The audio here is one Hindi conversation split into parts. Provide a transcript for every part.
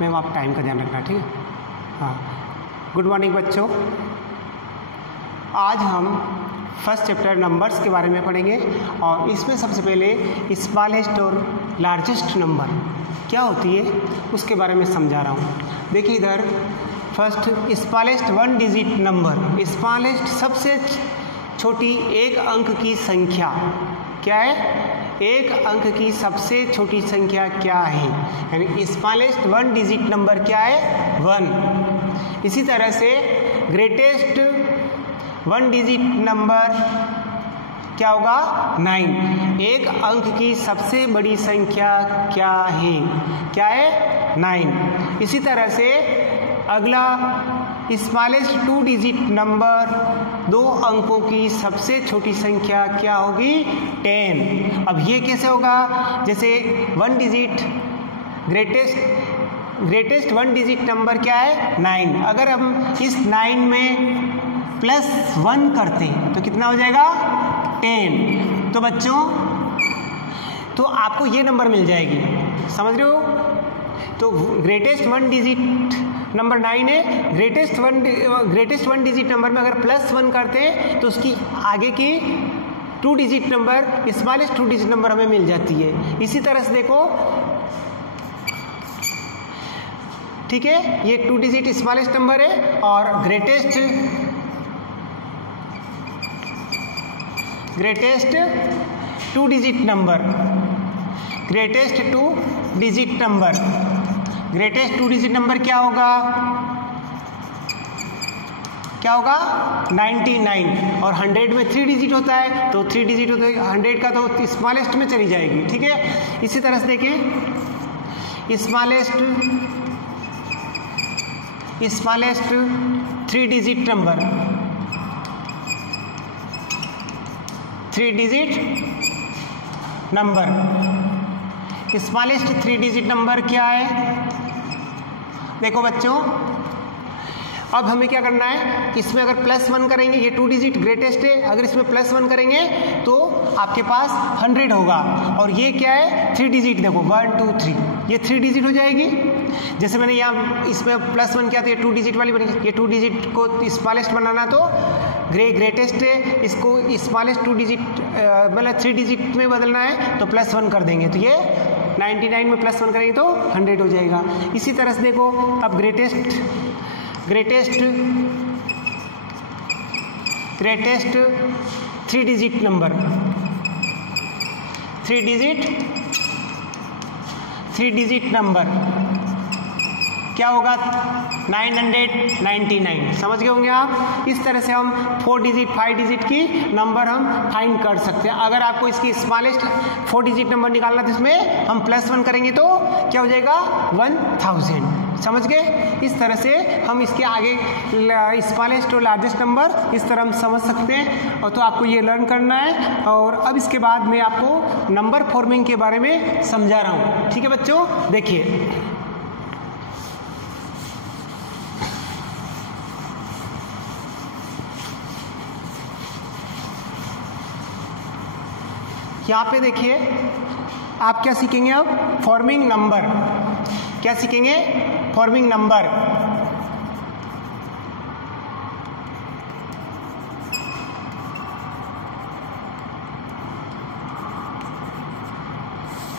मैम आप टाइम का ध्यान रखना, ठीक है। हाँ, गुड मॉर्निंग बच्चों। आज हम फर्स्ट चैप्टर नंबर्स के बारे में पढ़ेंगे और इसमें सबसे पहले स्मॉलेस्ट और लार्जेस्ट नंबर क्या होती है उसके बारे में समझा रहा हूँ। देखिए इधर first smallest 1 digit number, smallest सबसे छोटी एक अंक की संख्या क्या है, एक अंक की सबसे छोटी संख्या क्या है, यानी स्मॉलेस्ट 1 डिजिट नंबर क्या है 1। इसी तरह से ग्रेटेस्ट 1 डिजिट नंबर क्या होगा 9। एक अंक की सबसे बड़ी संख्या क्या है 9। इसी तरह से अगला स्मॉलेस्ट 2 डिजिट नंबर, 2 अंकों की सबसे छोटी संख्या क्या होगी 10। अब ये कैसे होगा, जैसे 1 डिजिट ग्रेटेस्ट 1 डिजिट नंबर क्या है 9। अगर हम इस 9 में +1 करते तो कितना हो जाएगा 10। तो बच्चों तो आपको ये नंबर मिल जाएगी, समझ रहे हो। तो ग्रेटेस्ट 1 डिजिट नंबर 9 है। ग्रेटेस्ट 1 डिजिट नंबर में अगर +1 करते हैं तो उसकी आगे की 2 digit number, smallest 2 digit number हमें मिल जाती है। इसी तरह से देखो, ठीक है, ये 2 डिजिट स्मॉलेस्ट नंबर है और greatest 2 digit number, greatest 2 digit number क्या होगा 99। और 100 में 3 डिजिट होता है, तो 3 डिजिट होता है 100 का, तो स्मॉलेस्ट में चली जाएगी, ठीक है। इसी तरह से देखें smallest 3 digit number, 3 digit number, smallest 3 digit number क्या है। देखो बच्चों अब हमें क्या करना है, इसमें अगर +1 करेंगे, ये 2 डिजिट ग्रेटेस्ट है, अगर इसमें +1 करेंगे तो आपके पास 100 होगा। और ये क्या है 3 डिजिट, देखो 1 2 3, ये 3 डिजिट हो जाएगी। जैसे मैंने यहाँ इसमें +1 किया तो ये 2 डिजिट वाली बनेगी। ये 2 डिजिट को स्मॉलेस्ट बनाना तो ग्रेटेस्ट है, इसको स्मॉलेस्ट 2 डिजिट मतलब 3 डिजिट में बदलना है तो +1 कर देंगे, तो ये 99 में +1 करेंगे तो 100 हो जाएगा। इसी तरह से देखो अब greatest 3 digit number, 3 digit number क्या होगा 999। समझ गए होंगे आप। इस तरह से हम 4 डिजिट 5 डिजिट की नंबर हम फाइंड कर सकते हैं। अगर आपको इसकी स्मॉलेस्ट 4 डिजिट नंबर निकालना तो इसमें हम +1 करेंगे तो क्या हो जाएगा 1000। समझ गए। इस तरह से हम इसके आगे स्मॉलेस्ट और लार्जेस्ट नंबर इस तरह हम समझ सकते हैं। और तो आपको ये लर्न करना है। और अब इसके बाद मैं आपको नंबर फॉर्मिंग के बारे में समझा रहा हूँ, ठीक है बच्चों। देखिए यहाँ पे देखिए आप क्या सीखेंगे अब, फॉर्मिंग नंबर। क्या सीखेंगे, फॉर्मिंग नंबर।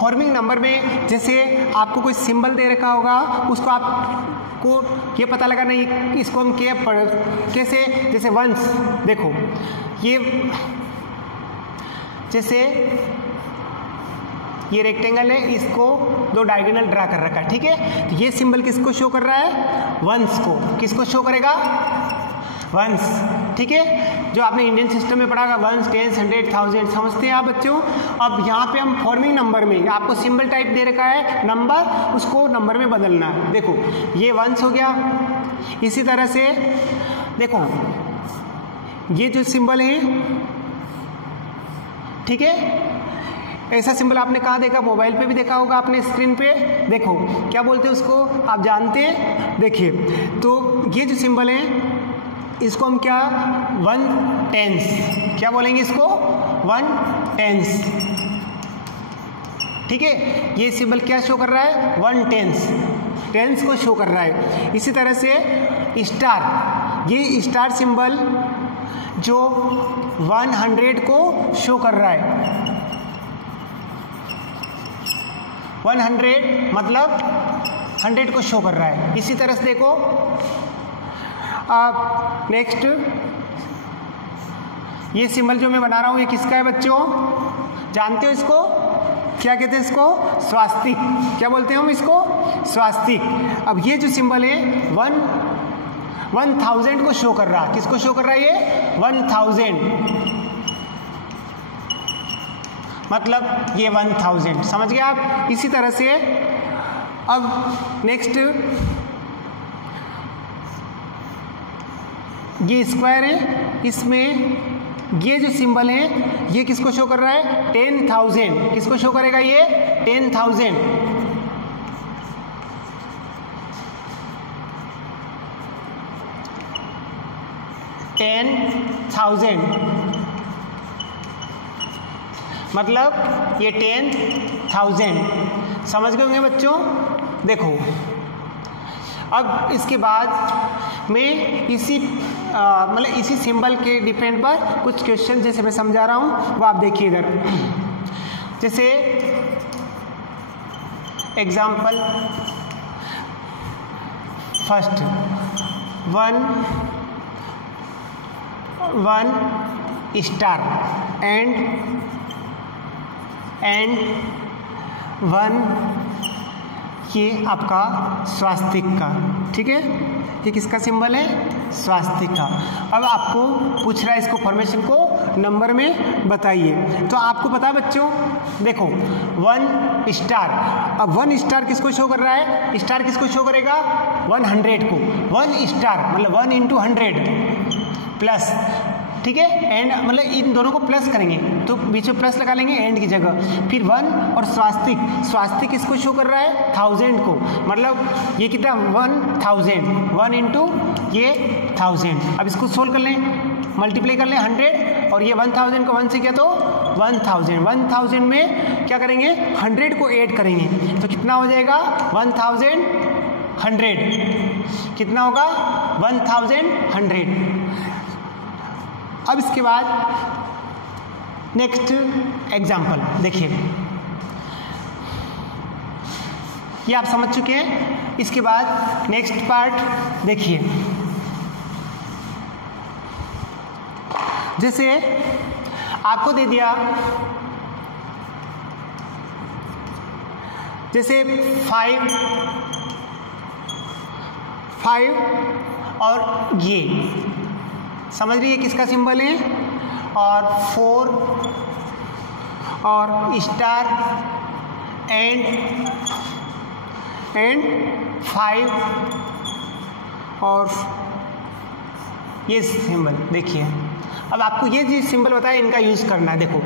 फॉर्मिंग नंबर में जैसे आपको कोई सिंबल दे रखा होगा, उसको आपको ये पता लगाना है इसको हम कैसे, जैसे 1, देखो ये जैसे ये रेक्टेंगल है, इसको 2 डायगोनल ड्रा कर रखा है, ठीक है। तो ये सिंबल किसको शो कर रहा है 1s को, किसको शो करेगा 1s, ठीक है। जो आपने इंडियन सिस्टम में पढ़ा 1 10 100 1000, समझते हैं आप बच्चों। अब यहाँ पे हम फॉर्मिंग नंबर में आपको सिंबल टाइप दे रखा है नंबर, उसको नंबर में बदलना है। देखो ये 1s हो गया। इसी तरह से देखो ये जो सिंबल है, ठीक है, ऐसा सिंबल आपने कहाँ देखा, मोबाइल पे भी देखा होगा आपने स्क्रीन पे। देखो क्या बोलते हैं उसको, आप जानते हैं। देखिए तो ये जो सिंबल है इसको हम क्या 1/10, क्या बोलेंगे इसको 1/10, ठीक है। ये सिंबल क्या शो कर रहा है 1/10। टेंस को शो कर रहा है। इसी तरह से स्टार, ये स्टार सिंबल जो 100 को शो कर रहा है, 100 मतलब 100 को शो कर रहा है। इसी तरह से देखो अब नेक्स्ट ये सिंबल जो मैं बना रहा हूँ ये किसका है बच्चों, जानते हो इसको क्या कहते हैं, इसको स्वास्तिक, क्या बोलते हैं हम इसको, स्वास्तिक। अब ये जो सिंबल है 1000 को शो कर रहा है, किसको शो कर रहा है ये 1000, मतलब ये 1000, समझ गए आप। इसी तरह से अब नेक्स्ट ये स्क्वायर है, इसमें ये जो सिंबल है ये किसको शो कर रहा है 10,000, किसको शो करेगा ये 10,000। मतलब ये 10,000, समझ गए होंगे बच्चों। देखो अब इसके बाद मैं इसी मतलब इसी सिंबल के डिपेंड पर कुछ क्वेश्चन जैसे मैं समझा रहा हूँ वो आप देखिए इधर। जैसे एग्जाम्पल फर्स्ट, 1 स्टार एंड 1 ये आपका स्वास्तिक का, ठीक है, ये किसका सिंबल है स्वास्तिक का। अब आपको पूछ रहा है इसको फॉर्मेशन को नंबर में बताइए, तो आपको पता है बच्चों, देखो 1 स्टार, अब 1 स्टार किसको शो कर रहा है, स्टार किसको शो करेगा 100 को, 1 स्टार मतलब 1 × 100 प्लस, ठीक है, एंड मतलब इन दोनों को प्लस करेंगे तो बीच में प्लस लगा लेंगे एंड की जगह। फिर 1 और स्वास्तिक, स्वास्तिक किसको शो कर रहा है 1000 को, मतलब ये कितना 1000, 1 × ये 1000। अब इसको सोल्व कर लें, मल्टीप्लाई कर लें 100 और ये 1000 को 1 से किया तो 1000, 1000 में क्या करेंगे 100 को ऐड करेंगे तो कितना हो जाएगा 1100, कितना होगा 1100। अब इसके बाद नेक्स्ट एग्जाम्पल देखिए, ये आप समझ चुके हैं। इसके बाद नेक्स्ट पार्ट देखिए, जैसे आपको दे दिया जैसे 5 और ये समझ लीजिए किसका सिंबल है, और 4 और स्टार एंड 5 और ये सिंबल। देखिए अब आपको ये जो सिंबल बताया इनका यूज करना है। देखो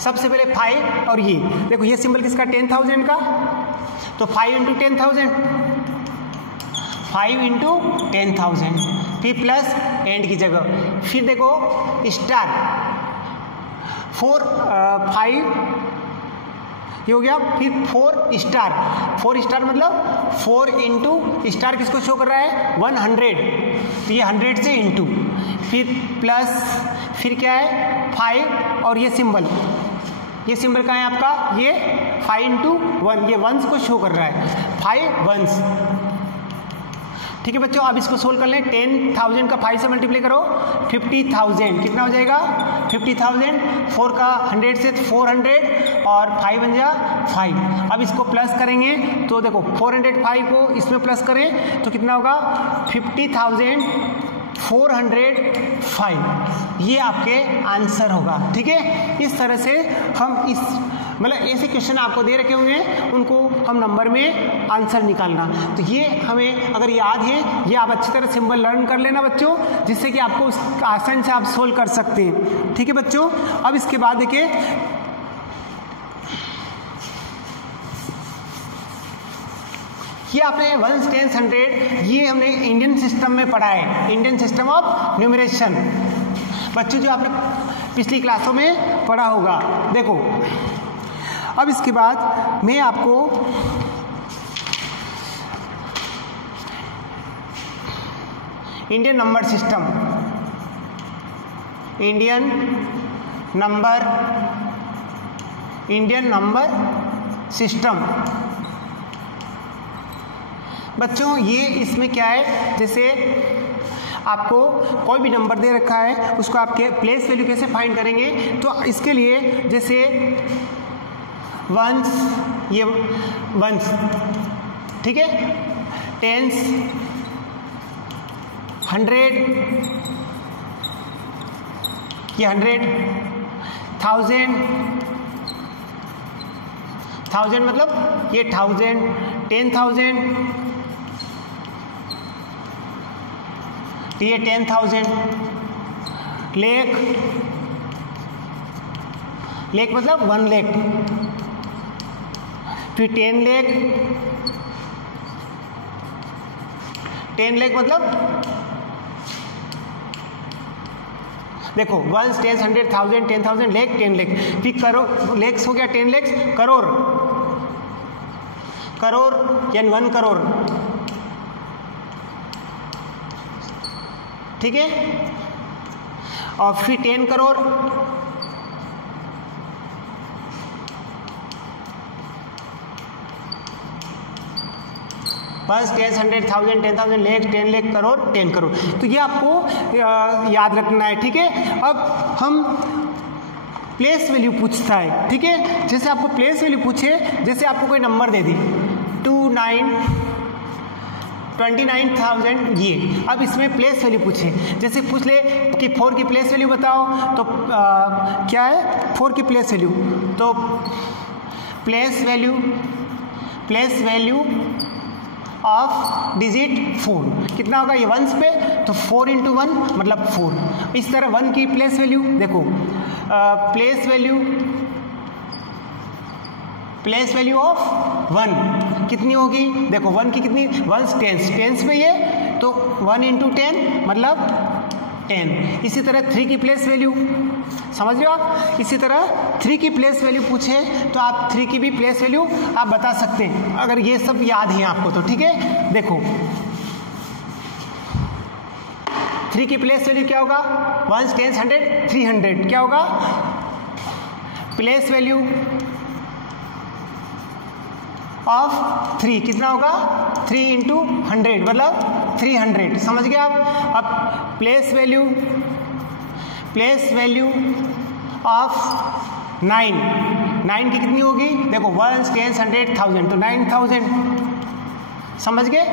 सबसे पहले 5 और ये देखो, ये सिंबल किसका 10,000 का, तो 5 × 10,000, 5 × 10,000, फिर प्लस एंड की जगह, फिर देखो स्टार 5 ये हो गया, फिर 4 स्टार, 4 स्टार मतलब 4 × स्टार किसको शो कर रहा है 100, तो ये 100 से इंटू, फिर प्लस, फिर क्या है 5 और ये सिंबल कहाँ है आपका, ये 5 × 1, ये 1s को शो कर रहा है, 5 1s, ठीक है बच्चों। अब इसको सोल्व कर लें, 10,000 का 5 से मल्टीप्लाई करो 50,000, कितना हो जाएगा 50,000, 4 का 100 से 400 और 5 बन जा 5। अब इसको प्लस करेंगे तो देखो 405 को इसमें प्लस करें तो कितना होगा 50,405, ये आपके आंसर होगा, ठीक है। इस तरह से हम इस मतलब ऐसे क्वेश्चन आपको दे रखे होंगे उनको हम नंबर में आंसर निकालना, तो ये हमें अगर याद है ये आप अच्छी तरह सिंबल लर्न कर लेना बच्चों, जिससे कि आपको आसान से आप सोल्व कर सकते हैं, ठीक है बच्चों। अब इसके बाद देखिए ये आपने 1 10 100 ये हमने इंडियन सिस्टम में पढ़ा है, इंडियन सिस्टम ऑफ न्यूमरेशन बच्चों, जो आपने पिछली क्लासों में पढ़ा होगा। देखो अब इसके बाद मैं आपको Indian number system, Indian number system. बच्चों ये इसमें क्या है, जैसे आपको कोई भी नंबर दे रखा है उसको आपके प्लेस वैल्यू कैसे फाइंड करेंगे, तो इसके लिए जैसे वंस, ये वंस, ठीक है, टेंस, 100, ये 100, 1000 मतलब ये 1000, 10,000, ये 10,000, लेख मतलब 1 लाख, फिर 10 लाख, 10 लाख मतलब देखो 1, 10, 100, 1000, 10,000, लाख, 10 लाख, फिर करोड़, लैक्स हो गया 10 लाख, करोड़, यानी 1 करोड़, ठीक है, और फिर 10 करोड़, बस 10, 100, 1000, 10,000, लाख, 10 लाख, करोड़, 10 करोड़। तो ये आपको याद रखना है, ठीक है। अब हम प्लेस वैल्यू पूछता है, ठीक है, जैसे आपको प्लेस वैल्यू पूछे, जैसे आपको कोई नंबर दे दी 29,000 ये, अब इसमें प्लेस वैल्यू पूछे, जैसे पूछ ले कि 4 की प्लेस वैल्यू बताओ, तो क्या है 4 की प्लेस वैल्यू, तो प्लेस वैल्यू ऑफ डिजिट 4 कितना होगा, ये वंस पे, तो 4 × 1 मतलब 4। इस तरह 1 की प्लेस वैल्यू देखो, प्लेस वैल्यू ऑफ 1 कितनी होगी, देखो 1 की कितनी, वंस टेंस में ये, तो 1 × 10 मतलब 10। इसी तरह 3 की प्लेस वैल्यू, समझ रहे हो आप, इसी तरह 3 की प्लेस वैल्यू पूछे तो आप 3 की भी प्लेस वैल्यू आप बता सकते हैं, अगर ये सब याद है आपको तो, ठीक है। देखो 3 की प्लेस वैल्यू क्या होगा, 1, 10, 100, 300, क्या होगा प्लेस वैल्यू ऑफ 3 कितना होगा, 3 × 100 मतलब 300, समझ गए आप। अब प्लेस वैल्यू ऑफ 9 की कितनी होगी, देखो 1, 10, 100, 1000, तो 9000, समझ गए।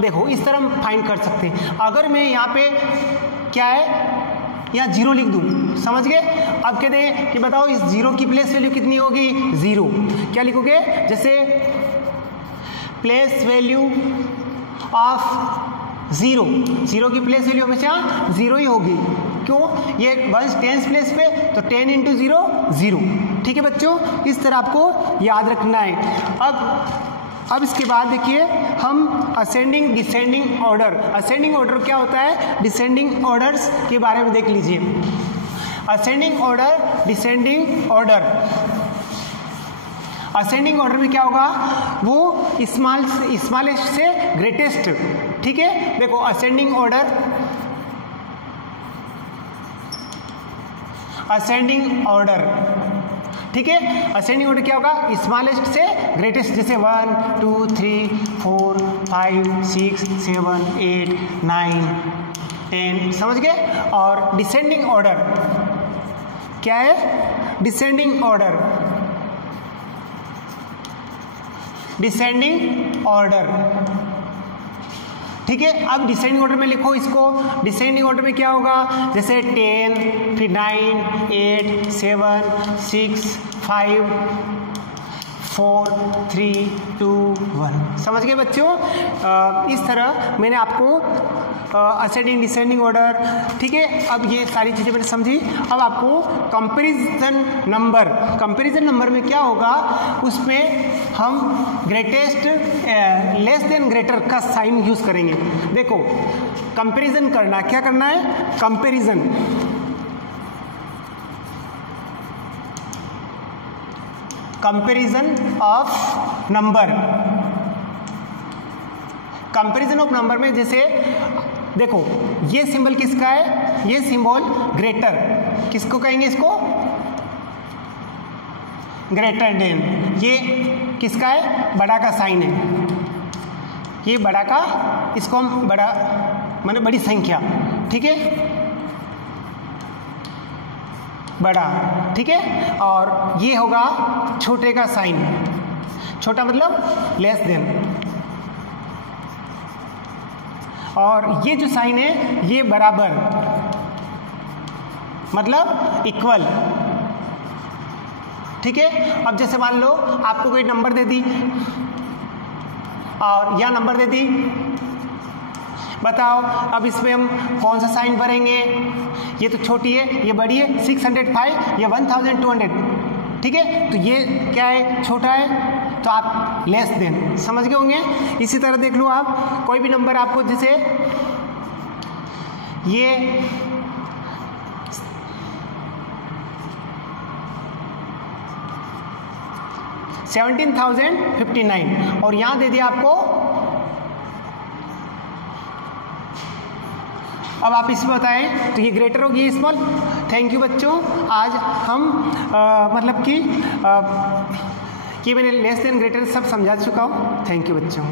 देखो इस तरह हम फाइंड कर सकते हैं। अगर मैं यहाँ पे क्या है, यहाँ 0 लिख दूँ, समझ गए। अब कहते हैं कि बताओ इस 0 की प्लेस वैल्यू कितनी होगी, 0, क्या लिखोगे, जैसे प्लेस वैल्यू ऑफ 0 की प्लेस वैल्यू हमेशा 0 ही होगी, क्यों, ये 1 टेंस प्लेस पे, तो 10 × 0 0, ठीक है बच्चों, इस तरह आपको याद रखना है। अब इसके बाद देखिए हम ascending descending order, ascending order क्या होता है, डिसेंडिंग ऑर्डर्स के बारे में देख लीजिए। Ascending order, descending order, ascending order में क्या होगा, वो स्मॉलेस्ट से ग्रेटेस्ट, ठीक है। देखो असेंडिंग ऑर्डर, ठीक है, असेंडिंग ऑर्डर क्या होगा, स्मॉलेस्ट से ग्रेटेस्ट, जैसे 1, 2, 3, 4, 5, 6, 7, 8, 9, 10, समझ गए। और डिसेंडिंग ऑर्डर क्या है, डिसेंडिंग ऑर्डर, ठीक है। अब डिसेंडिंग ऑर्डर में लिखो इसको, डिसेंडिंग ऑर्डर में क्या होगा, जैसे 10, फिर 9, 8, 7, 6, 5, 4, 3, 2, 1, समझ गए बच्चों। इस तरह मैंने आपको असेंडिंग डिसेंडिंग ऑर्डर, ठीक है। अब ये सारी चीज़ें मैंने समझी। अब आपको कंपैरिजन नंबर में क्या होगा, उसमें हम ग्रेटेस्ट लेस देन ग्रेटर का साइन यूज करेंगे। देखो कंपैरिजन करना, क्या करना है, कंपैरिजन ऑफ नंबर में, जैसे देखो ये सिंबल किसका है, ये सिंबल ग्रेटर, किसको कहेंगे इसको, ग्रेटर देन। ये किसका है, बड़ा का साइन है, ये बड़ा का, इसको हम बड़ा माने बड़ी संख्या, ठीक है, बड़ा, ठीक है। और ये होगा छोटे का साइन, छोटा मतलब लेस देन। और ये जो साइन है ये बराबर मतलब इक्वल, ठीक है। अब जैसे मान लो आपको कोई नंबर दे दी और यह नंबर दे दी, बताओ अब इसमें हम कौन सा साइन भरेंगे, ये तो छोटी है, ये बड़ी है 605, ये 1200, ठीक है। तो ये क्या है, छोटा है, तो आप लेस देन समझ गए होंगे। इसी तरह देख लो आप कोई भी नंबर आपको, जैसे ये 17,059 और यहां दे दिया आपको, अब आप इसमें बताएं तो ये ग्रेटर होगी स्मॉल। थैंक यू बच्चों, आज हम मतलब कि ये मैंने लेस देन ग्रेटर सब समझा चुका हूँ। थैंक यू बच्चों।